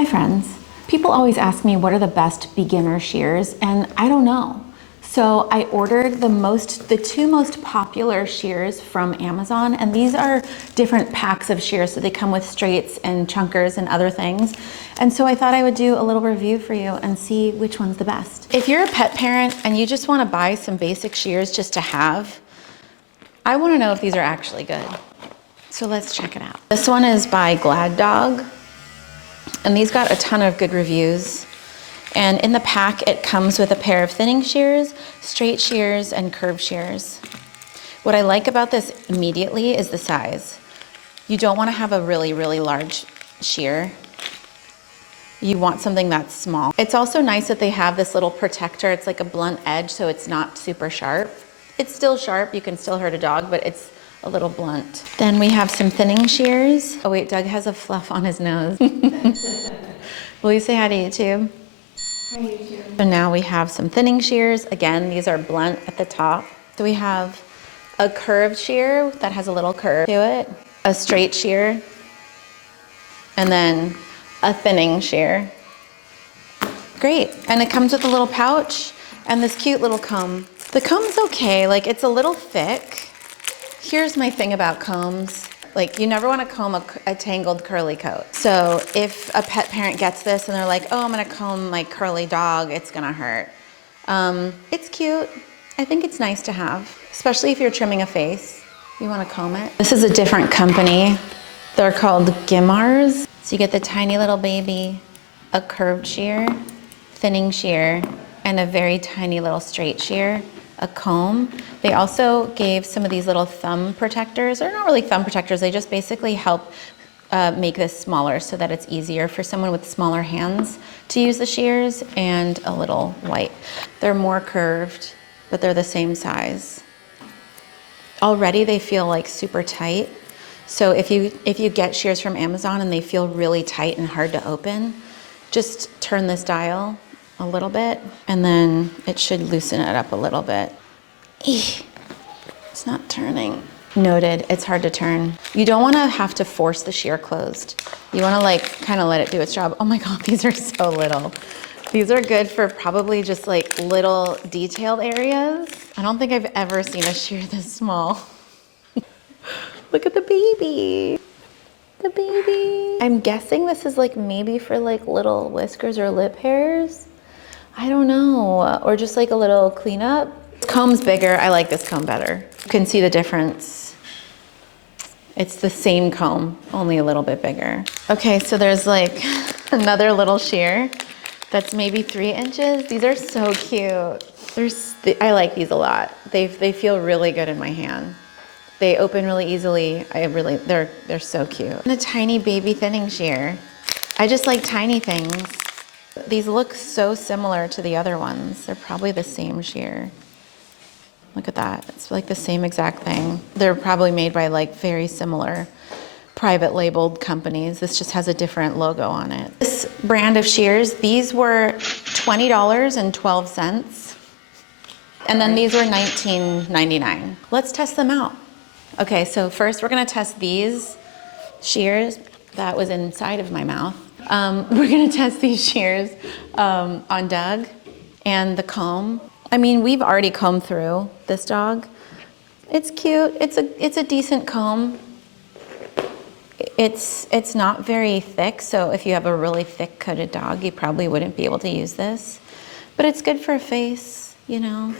Hi friends. People always ask me what are the best beginner shears, and I don't know. So I ordered the two most popular shears from Amazon, and these are different packs of shears, so they come with straights and chunkers and other things. And so I thought I would do a little review for you and see which one's the best. If you're a pet parent and you just want to buy some basic shears just to have, I want to know if these are actually good. So let's check it out. This one is by Glad Dog. And these got a ton of good reviews. And in the pack, it comes with a pair of thinning shears, straight shears, and curved shears. What I like about this immediately is the size. You don't want to have a really, really large shear. You want something that's small. It's also nice that they have this little protector. It's like a blunt edge, so it's not super sharp. It's still sharp, you can still hurt a dog, but it's a little blunt. Then we have some thinning shears. Oh wait, Doug has a fluff on his nose. Will you say hi to YouTube? Hi YouTube. So now we have some thinning shears. Again, these are blunt at the top. So we have a curved shear that has a little curve to it, a straight shear, and then a thinning shear. Great, and it comes with a little pouch and this cute little comb. The comb's okay, like it's a little thick. Here's my thing about combs. Like you never want to comb a tangled curly coat. So if a pet parent gets this and they're like, oh, I'm gonna comb my curly dog, it's gonna hurt. It's cute. I think it's nice to have, especially if you're trimming a face. You wanna comb it. This is a different company. They're called Gimars. So you get the tiny little baby, a curved shear, thinning shear, and a very tiny little straight shear. A comb. They also gave some of these little thumb protectors, or not really thumb protectors, they just basically help make this smaller so that it's easier for someone with smaller hands to use the shears, and a little white. They're more curved, but they're the same size. Already they feel like super tight. So if you get shears from Amazon and they feel really tight and hard to open, just turn this dial a little bit, and then it should loosen it up a little bit. It's not turning. Noted, it's hard to turn. You don't wanna have to force the shear closed. You wanna like kind of let it do its job. Oh my God, these are so little. These are good for probably just like little detailed areas. I don't think I've ever seen a shear this small. Look at the baby. The baby. I'm guessing this is like maybe for like little whiskers or lip hairs. I don't know, or just like a little cleanup. Comb's bigger, I like this comb better. You can see the difference. It's the same comb, only a little bit bigger. Okay, so there's like another little shear that's maybe 3 inches. These are so cute. I like these a lot. They feel really good in my hand. They open really easily. They're so cute. And a tiny baby thinning shear. I just like tiny things. These look so similar to the other ones. They're probably the same shear. Look at that. It's like the same exact thing. They're probably made by like very similar private labeled companies. This just has a different logo on it. This brand of shears, these were $20.12. And then these were $19.99. Let's test them out. Okay, so first we're gonna test these shears. That was inside of my mouth. We're gonna test these shears on Doug and the comb. I mean, we've already combed through this dog. It's cute, it's a decent comb. It's not very thick, so if you have a really thick coated dog, you probably wouldn't be able to use this. But it's good for a face, you know,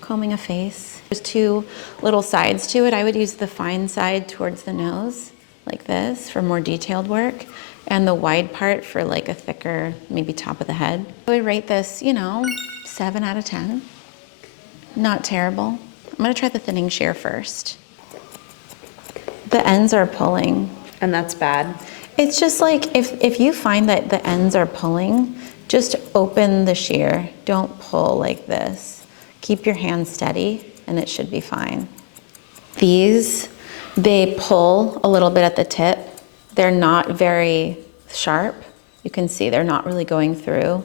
combing a face. There's 2 little sides to it. I would use the fine side towards the nose, like this, for more detailed work, and the wide part for like a thicker, maybe top of the head. I would rate this, you know, 7 out of 10. Not terrible. I'm gonna try the thinning shear first. The ends are pulling. And that's bad. It's just like, if you find that the ends are pulling, just open the shear. Don't pull like this. Keep your hand steady and it should be fine. These, they pull a little bit at the tip. They're not very sharp. You can see they're not really going through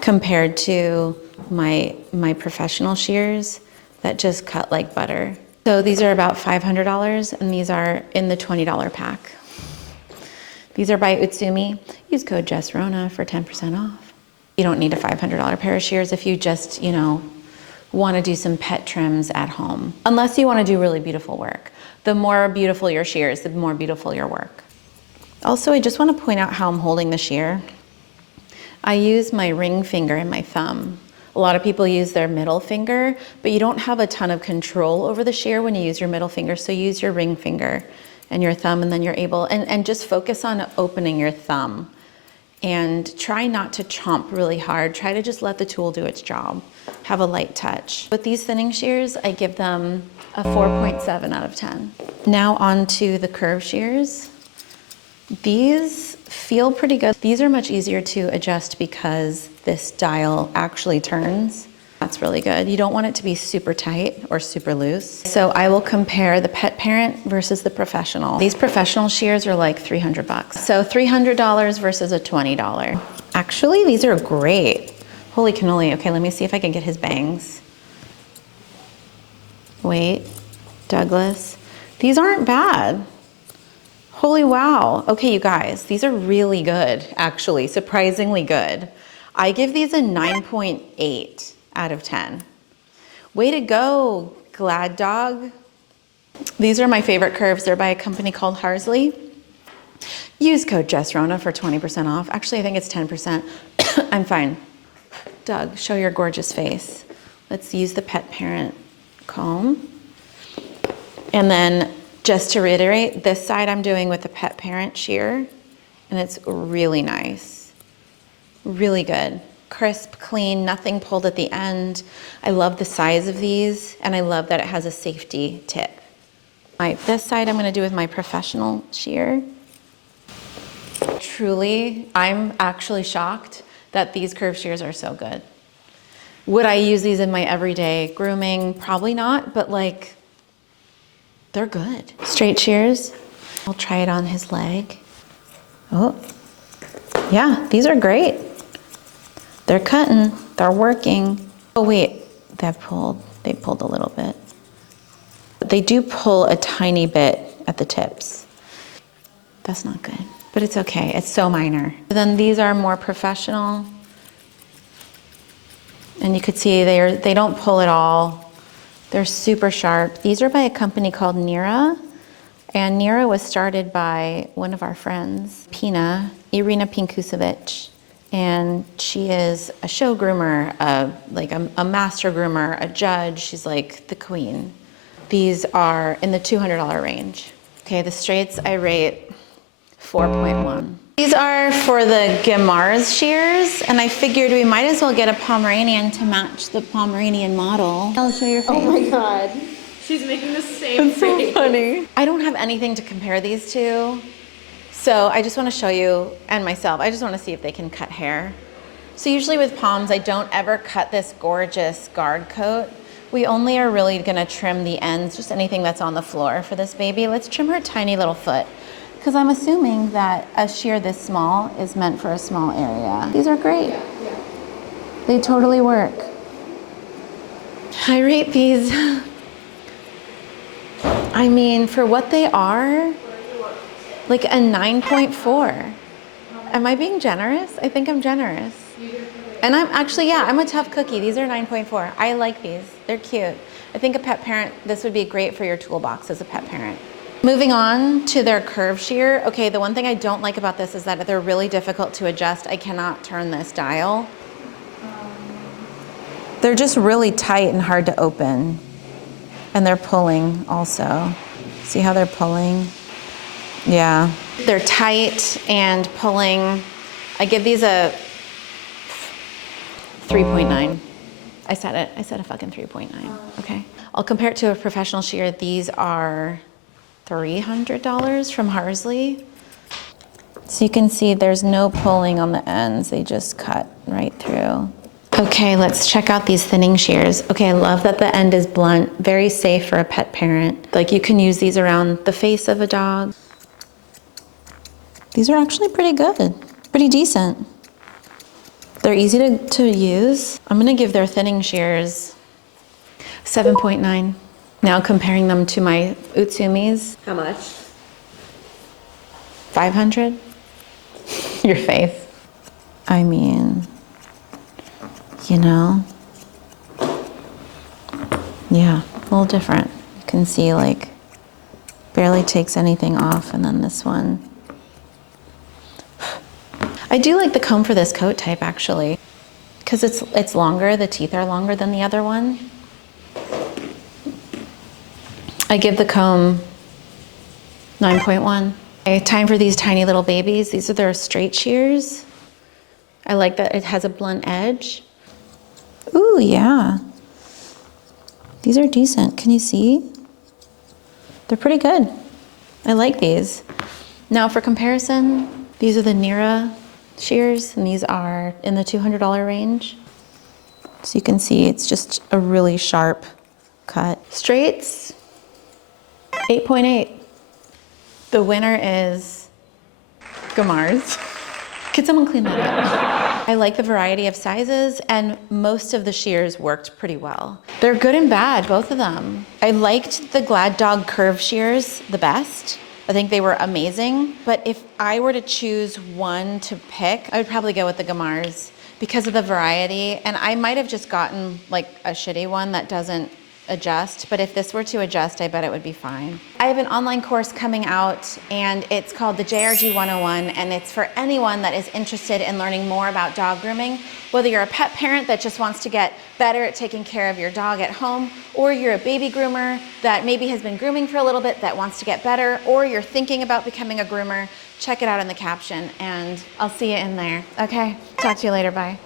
compared to my professional shears that just cut like butter. So these are about $500 and these are in the $20 pack. These are by Utsumi. Use code Jess Rona for 10% off. You don't need a $500 pair of shears if you just, want to do some pet trims at home. Unless you want to do really beautiful work. The more beautiful your shears, the more beautiful your work. Also, I just want to point out how I'm holding the shear. I use my ring finger and my thumb. A lot of people use their middle finger, but you don't have a ton of control over the shear when you use your middle finger, so use your ring finger and your thumb, and then you're able, and just focus on opening your thumb. And try not to chomp really hard. Try to just let the tool do its job. Have a light touch. With these thinning shears, I give them a 4.7 out of 10. Now on to the curve shears. These feel pretty good. These are much easier to adjust because this dial actually turns. That's really good. You don't want it to be super tight or super loose. So I will compare the pet parent versus the professional. These professional shears are like $300. So $300 versus a $20. Actually, these are great. Holy cannoli. Okay, let me see if I can get his bangs. Wait, Douglas. These aren't bad. Holy wow. Okay, you guys, these are really good, actually, surprisingly good. I give these a 9.8 out of 10. Way to go, Glad Dog. These are my favorite curves. They're by a company called Harsley. Use code Jess Rona for 20% off. Actually, I think it's 10%. I'm fine. Doug, show your gorgeous face. Let's use the pet parent comb. And then just to reiterate, this side I'm doing with the pet parent shear, and it's really nice. Really good. Crisp, clean, nothing pulled at the end. I love the size of these, and I love that it has a safety tip. This side I'm gonna do with my professional shear. Truly, I'm actually shocked that these curved shears are so good. Would I use these in my everyday grooming? Probably not, but like, they're good. Straight shears. I'll try it on his leg. Oh, yeah, these are great. They're cutting, they're working. Oh wait, they pulled a little bit. They do pull a tiny bit at the tips. That's not good, but it's okay, it's so minor. Then these are more professional. And you could see they don't pull at all. They're super sharp. These are by a company called Nira. And Nira was started by one of our friends, Irina Pinkusevic. And she is a show groomer, a master groomer, a judge. She's like the queen. These are in the $200 range. Okay, the straights I rate 4.1. These are for the Gimars shears, and I figured we might as well get a Pomeranian to match the Pomeranian model. I'll show your face. Oh my God. She's making the same face. So funny. I don't have anything to compare these to. So I just want to show you, and myself, I just want to see if they can cut hair. So usually with Poms, I don't ever cut this gorgeous guard coat. We only are really going to trim the ends, just anything that's on the floor for this baby. Let's trim her tiny little foot, because I'm assuming that a shear this small is meant for a small area. These are great. Yeah. They totally work. I rate these, I mean, for what they are, like a 9.4. Am I being generous? I think I'm generous. And I'm actually, yeah, I'm a tough cookie. These are 9.4. I like these. They're cute. I think a pet parent, this would be great for your toolbox as a pet parent. Moving on to their curve shear. Okay, the one thing I don't like about this is that they're really difficult to adjust. I cannot turn this dial. They're just really tight and hard to open. And they're pulling also. See how they're pulling? Yeah, they're tight and pulling. I give these a 3.9. I said it, I said a fucking 3.9, okay? I'll compare it to a professional shear. These are $300 from Harsley. So you can see there's no pulling on the ends. They just cut right through. Okay, let's check out these thinning shears. Okay, I love that the end is blunt, very safe for a pet parent. Like you can use these around the face of a dog. These are actually pretty good, pretty decent. They're easy to use. I'm gonna give their thinning shears 7.9. Now comparing them to my Utsumis. How much? 500. Your face. I mean, you know, yeah, a little different. You can see like barely takes anything off, and then this one. I do like the comb for this coat type actually, because it's longer, the teeth are longer than the other one. I give the comb 9.1. Okay, time for these tiny little babies. These are their straight shears. I like that it has a blunt edge. Ooh, yeah. These are decent. Can you see? They're pretty good. I like these. Now for comparison, these are the Nira shears, and these are in the $200 range. So you can see it's just a really sharp cut. Straights, 8.8. The winner is Gimars. Could someone clean that up? I like the variety of sizes, and most of the shears worked pretty well. They're good and bad, both of them. I liked the Glad Dog curve shears the best. I think they were amazing, but if I were to choose one to pick, I would probably go with the Gimars because of the variety, and I might have just gotten like a shitty one that doesn't adjust, but if this were to adjust, I bet it would be fine. I have an online course coming out, and it's called the JRG 101, and it's for anyone that is interested in learning more about dog grooming, whether you're a pet parent that just wants to get better at taking care of your dog at home, or you're a baby groomer that maybe has been grooming for a little bit that wants to get better, or you're thinking about becoming a groomer. Check it out in the caption, and I'll see you in there. Okay, talk to you later, bye.